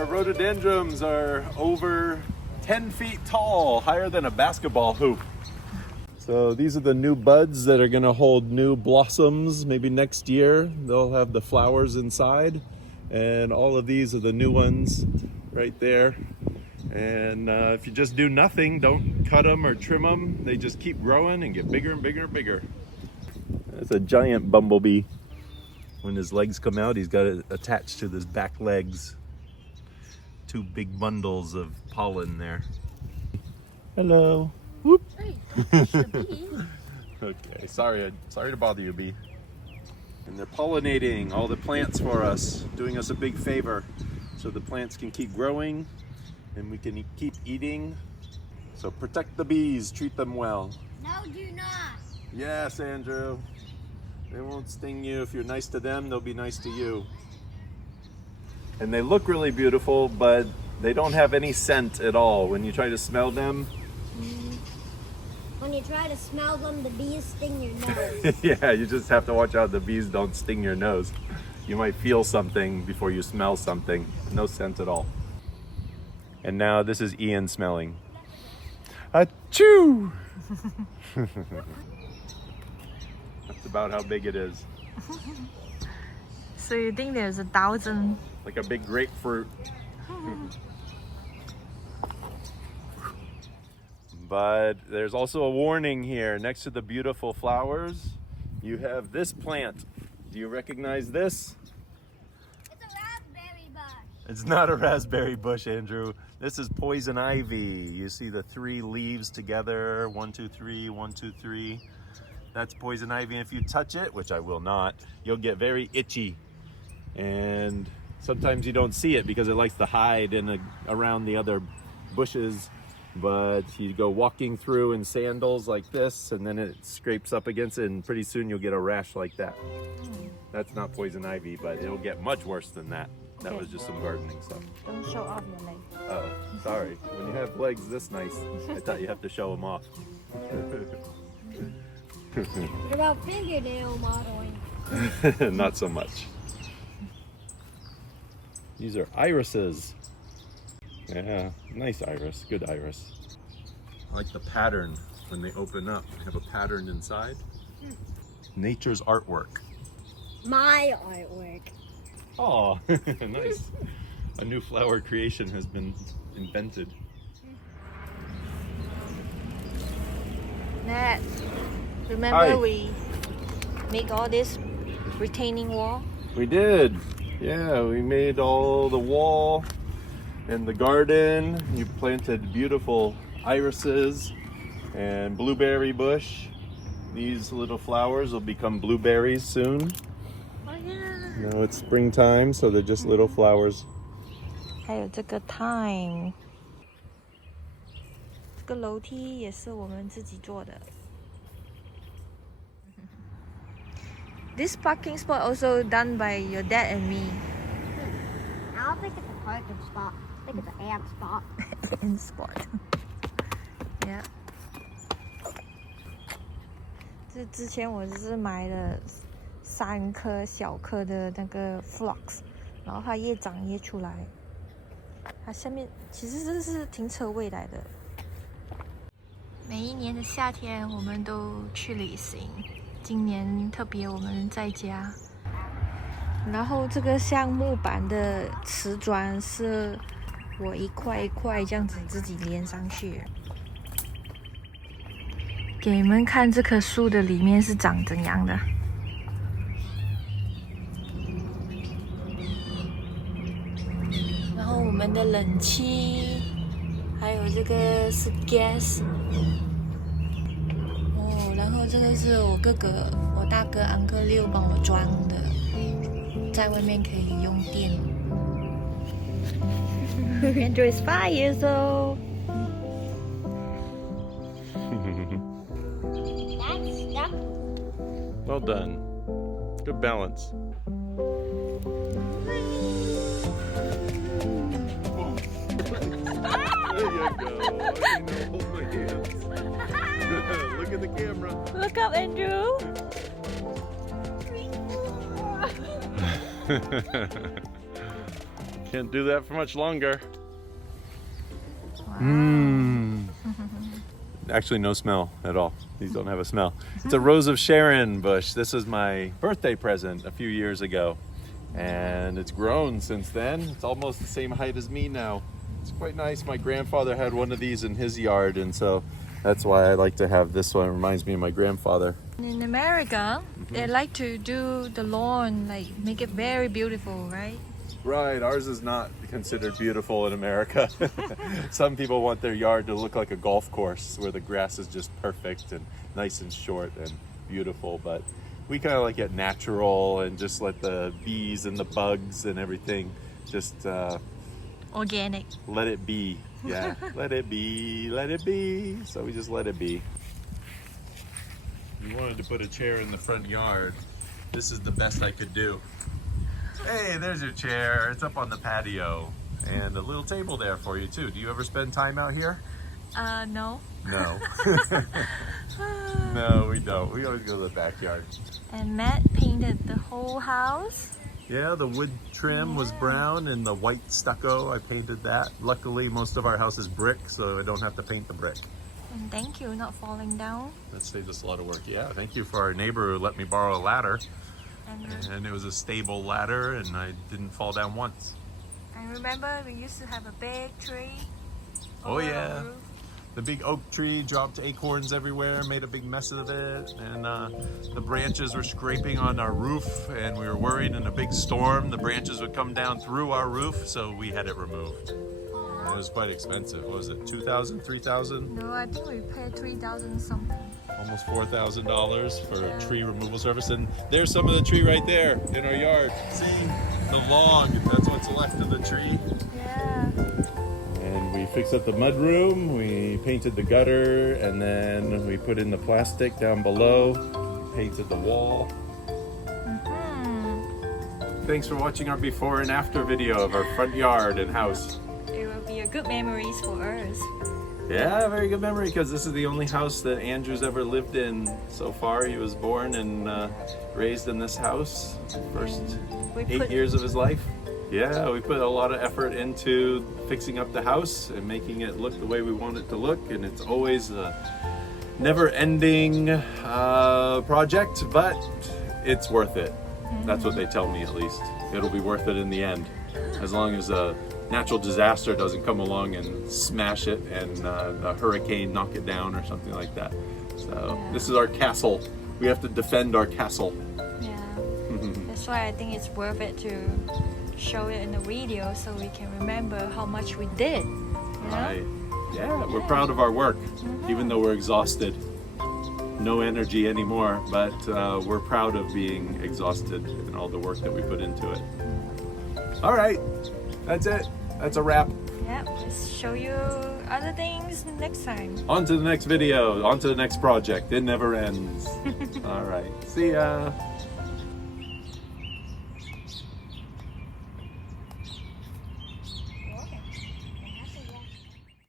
Our rhododendrons are over 10 feet tall, higher than a basketball hoop. So these are the new buds that are going to hold new blossoms. Maybe next year they'll have the flowers inside. And all of these are the new ones right there. And if you just do nothing, don't cut them or trim them, they just keep growing and get bigger and bigger and bigger. That's a giant bumblebee. When his legs come out, he's got it attached to his back legs. 2 big bundles of pollen there. Hello. Whoop. Hey, don't push the bee. Okay, sorry to bother you, bee. And they're pollinating all the plants for us, doing us a big favor, so the plants can keep growing and we can keep eating. So protect the bees, treat them well. No, do not. Yes, Andrew. They won't sting you. If you're nice to them, they'll be nice to you. And they look really beautiful, but they don't have any scent at all. When you try to smell them, When you try to smell them, the bees sting your nose. yeah, you just have to watch out the bees don't sting your nose. You might feel something before you smell something. No scent at all. And now this is Ian smelling. Achoo! That's about how big it is. So you think there's 1,000? Like a big grapefruit. But there's also a warning here. Next to the beautiful flowers, you have this plant. Do you recognize this? It's a raspberry bush. It's not a raspberry bush, Andrew. This is poison ivy. You see the 3 leaves together. 1, 2, 3, 1, 2, 3. That's poison ivy. And if you touch it, which I will not, you'll get very itchy. And sometimes you don't see it because it likes to hide around the other bushes. But you go walking through in sandals like this, and then it scrapes up against it, and pretty soon you'll get a rash like that. That's not poison ivy, but it'll get much worse than that. That was just some gardening stuff. Don't show off your leg. Oh, sorry. When you have legs this nice, I thought you have to show them off. What about fingernail modeling? Not so much. These are irises. Yeah, nice iris, good iris. I like the pattern when they open up. They have a pattern inside. Nature's artwork. My artwork. Oh, nice. A new flower creation has been invented. Nat, remember Hi. we make all this retaining wall? We did. Yeah, we made all the wall and the garden. You planted beautiful irises and blueberry bush. These little flowers will become blueberries soon. Oh yeah. You know, it's springtime, so they're just little flowers. 还有这个 thyme， 这个楼梯也是我们自己做的。This parking spot also done by your dad and me. I don't think it's a parking spot. I think it's an ant spot. Ant spot. Yeah. 这之前我只是买了3颗小颗的那个 phlox， 然后它越长越出来。它下面其实这是停车位来的。每一年的夏天我们都去旅行，今年特别我们在家。然后这个像木板的瓷砖是我一块一块这样子自己连上去。给你们看这棵树的里面是长怎样的。然后我们的冷气，还有这个是 gas。哦，然后这个是我哥哥，我大哥安哥六帮我装的，在外面可以用电。Andrew is 5 years old. That's stuck. Well done. Good balance. There you go. I didn't hold my hands. Look at the camera. Look up, Andrew. Can't do that for much longer. Actually, no smell at all. These don't have a smell. It's a Rose of Sharon bush. This was my birthday present a few years ago. And it's grown since then. It's almost the same height as me now. It's quite nice. My grandfather had one of these in his yard, and so that's why I like to have this one. It reminds me of my grandfather. In America, they like to do the lawn, like make it very beautiful, right? Right, ours is not considered beautiful in America. Some people want their yard to look like a golf course where the grass is just perfect and nice and short and beautiful, but we kind of like it natural and just let the bees and the bugs and everything just Organic. let it be. Yeah, let it be, let it be. So we just let it be. You wanted to put a chair in the front yard. This is the best I could do. Hey, there's your chair. It's up on the patio. And a little table there for you too. Do you ever spend time out here? No. No. No, we don't. We always go to the backyard. And Matt painted the whole house. Yeah, the wood trim was brown and the white stucco, I painted that. Luckily, most of our house is brick, so I don't have to paint the brick. And thank you, not falling down. That saved us a lot of work. Yeah, thank you for our neighbor who let me borrow a ladder. And It was a stable ladder and I didn't fall down once. I remember we used to have a big tree. Oh over yeah. our roof. The big oak tree dropped acorns everywhere, made a big mess of it, and the branches were scraping on our roof, and we were worried in a big storm the branches would come down through our roof, so we had it removed. And it was quite expensive. What was it, $2,000, $3,000? No, I think we paid 3,000 something. Almost $4,000 for a tree removal service. And there's some of the tree right there in our yard. See, the log, that's what's left of the tree. Yeah. And we fixed up the mudroom, we painted the gutter, and then we put in the plastic down below, painted the wall. Thanks for watching our before and after video of our front yard and house. It will be a good memories for us. Yeah, very good memory, because this is the only house that Andrew's ever lived in so far. He was born and raised in this house, first 8 years of his life. Yeah, we put a lot of effort into fixing up the house and making it look the way we want it to look, and it's always a never-ending project, but it's worth it. That's what they tell me, at least. It'll be worth it in the end, as long as a natural disaster doesn't come along and smash it and a hurricane knock it down or something like that. So this is our castle. We have to defend our castle. Yeah, that's why I think it's worth it to show it in the video so we can remember how much we did. You know? Right. Yeah, we're proud of our work, even though we're exhausted. No energy anymore, but we're proud of being exhausted and all the work that we put into it. All right, that's it. That's a wrap. Yeah, let's show you other things next time. On to the next video, on to the next project. It never ends. All right, see ya.